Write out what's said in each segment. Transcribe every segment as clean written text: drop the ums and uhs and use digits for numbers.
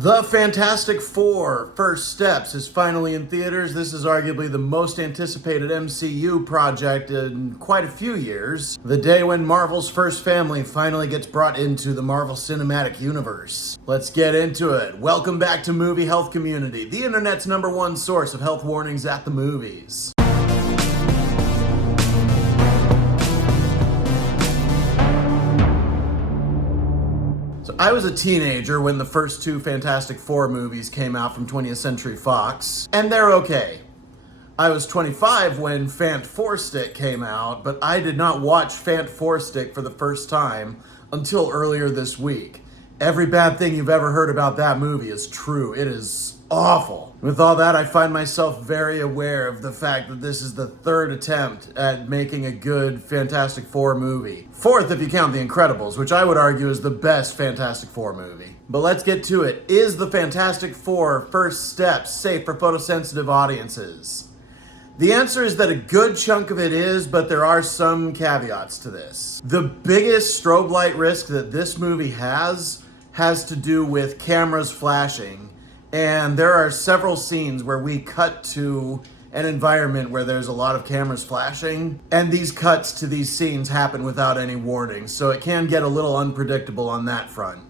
The Fantastic Four: First Steps is finally in theaters. This is arguably the most anticipated MCU project in quite a few years. The day when Marvel's first family finally gets brought into the Marvel Cinematic Universe. Let's get into it. Welcome back to Movie Health Community, the internet's #1 source of health warnings at the movies. I was a teenager when the first two Fantastic Four movies came out from 20th Century Fox, and they're okay. I was 25 when Fant Four Stick came out, but I did not watch Fant Four Stick for the first time until earlier this week. Every bad thing you've ever heard about that movie is true. It is awful. With all that, I find myself very aware of the fact that this is the third attempt at making a good Fantastic Four movie. Fourth if you count The Incredibles, which I would argue is the best Fantastic Four movie. But let's get to it. Is the Fantastic Four: First Steps safe for photosensitive audiences? The answer is that a good chunk of it is, but there are some caveats to this. The biggest strobe light risk that this movie has to do with cameras flashing. And there are several scenes where we cut to an environment where there's a lot of cameras flashing, and these cuts to these scenes happen without any warning, so it can get a little unpredictable on that front.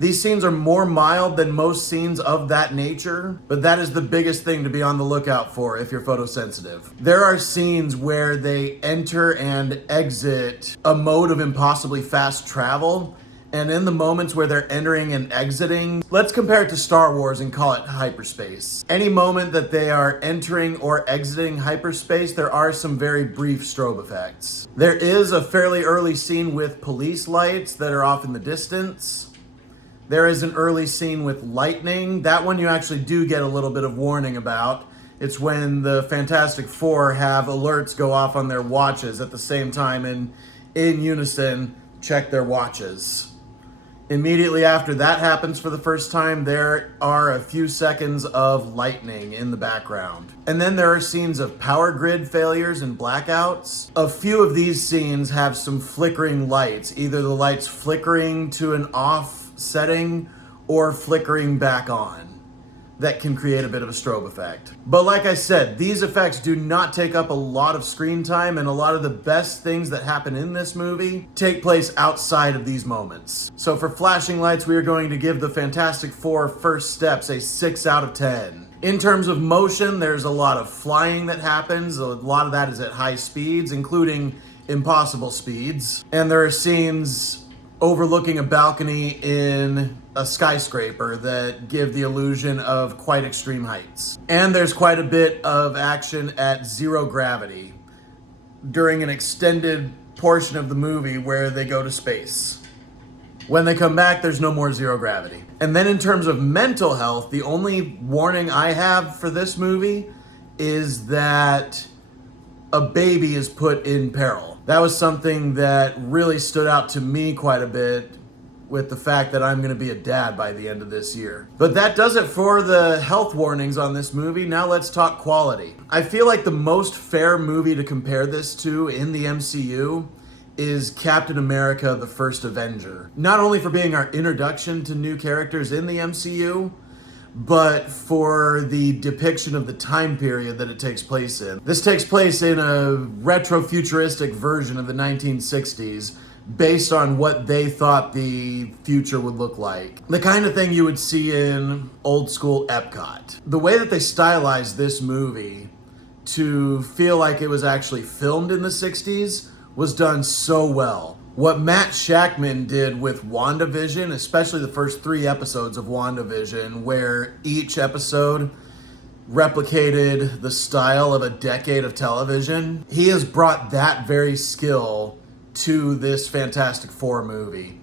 These scenes are more mild than most scenes of that nature, but that is the biggest thing to be on the lookout for if you're photosensitive. There are scenes where they enter and exit a mode of impossibly fast travel, and in the moments where they're entering and exiting, let's compare it to Star Wars and call it hyperspace. Any moment that they are entering or exiting hyperspace, there are some very brief strobe effects. There is a fairly early scene with police lights that are off in the distance. There is an early scene with lightning. That one you actually do get a little bit of warning about. It's when the Fantastic Four have alerts go off on their watches at the same time and in unison check their watches. Immediately after that happens for the first time, there are a few seconds of lightning in the background. And then there are scenes of power grid failures and blackouts. A few of these scenes have some flickering lights, either the lights flickering to an off setting or flickering back on. That can create a bit of a strobe effect. But like I said, these effects do not take up a lot of screen time, and a lot of the best things that happen in this movie take place outside of these moments. So for flashing lights, we are going to give the Fantastic Four: First Steps a 6 out of 10. In terms of motion, there's a lot of flying that happens. A lot of that is at high speeds, including impossible speeds. And there are scenes overlooking a balcony in a skyscraper that give the illusion of quite extreme heights. And there's quite a bit of action at zero gravity during an extended portion of the movie where they go to space. When they come back, there's no more zero gravity. And then in terms of mental health, the only warning I have for this movie is that a baby is put in peril. That was something that really stood out to me quite a bit with the fact that I'm going to be a dad by the end of this year. But that does it for the health warnings on this movie. Now let's talk quality. I feel like the most fair movie to compare this to in the MCU is Captain America: The First Avenger. Not only for being our introduction to new characters in the MCU, but for the depiction of the time period that it takes place in. This takes place in a retro-futuristic version of the 1960s, based on what they thought the future would look like. The kind of thing you would see in old school Epcot. The way that they stylized this movie to feel like it was actually filmed in the 60s was done so well. What Matt Shakman did with WandaVision, especially the first 3 episodes of WandaVision, where each episode replicated the style of a decade of television, he has brought that very skill to this Fantastic Four movie.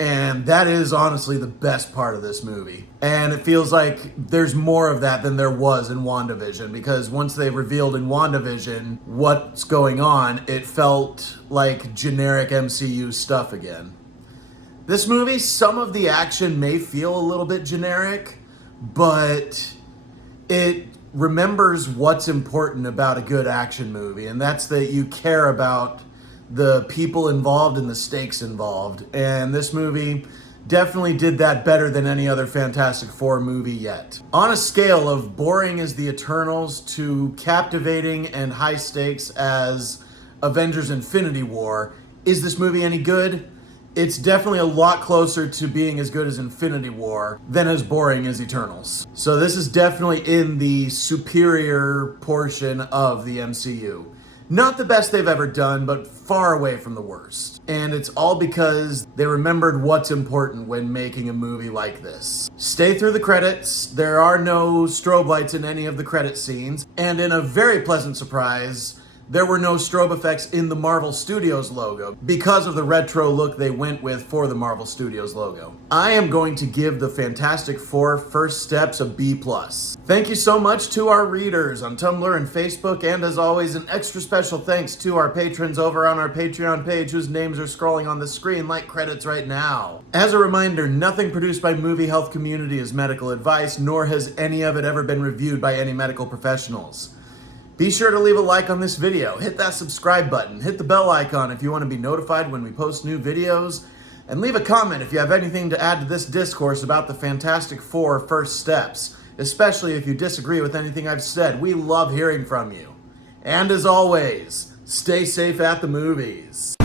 And that is honestly the best part of this movie. And it feels like there's more of that than there was in WandaVision, because once they revealed in WandaVision what's going on, it felt like generic MCU stuff again. This movie, some of the action may feel a little bit generic, but it remembers what's important about a good action movie, and that's that you care about the people involved and the stakes involved. And this movie definitely did that better than any other Fantastic Four movie yet. On a scale of boring as the Eternals to captivating and high stakes as Avengers Infinity War, is this movie any good? It's definitely a lot closer to being as good as Infinity War than as boring as Eternals. So this is definitely in the superior portion of the MCU. Not the best they've ever done, but far away from the worst. And it's all because they remembered what's important when making a movie like this. Stay through the credits. There are no strobe lights in any of the credit scenes. And in a very pleasant surprise, there were no strobe effects in the Marvel Studios logo because of the retro look they went with for the Marvel Studios logo. I am going to give the Fantastic Four First Steps a B+. Thank you so much to our readers on Tumblr and Facebook, and as always, an extra special thanks to our patrons over on our Patreon page whose names are scrolling on the screen like credits right now. As a reminder, nothing produced by Movie Health Community is medical advice, nor has any of it ever been reviewed by any medical professionals. Be sure to leave a like on this video, hit that subscribe button, hit the bell icon if you want to be notified when we post new videos, and leave a comment if you have anything to add to this discourse about the Fantastic Four First Steps, especially if you disagree with anything I've said. We love hearing from you. And as always, stay safe at the movies.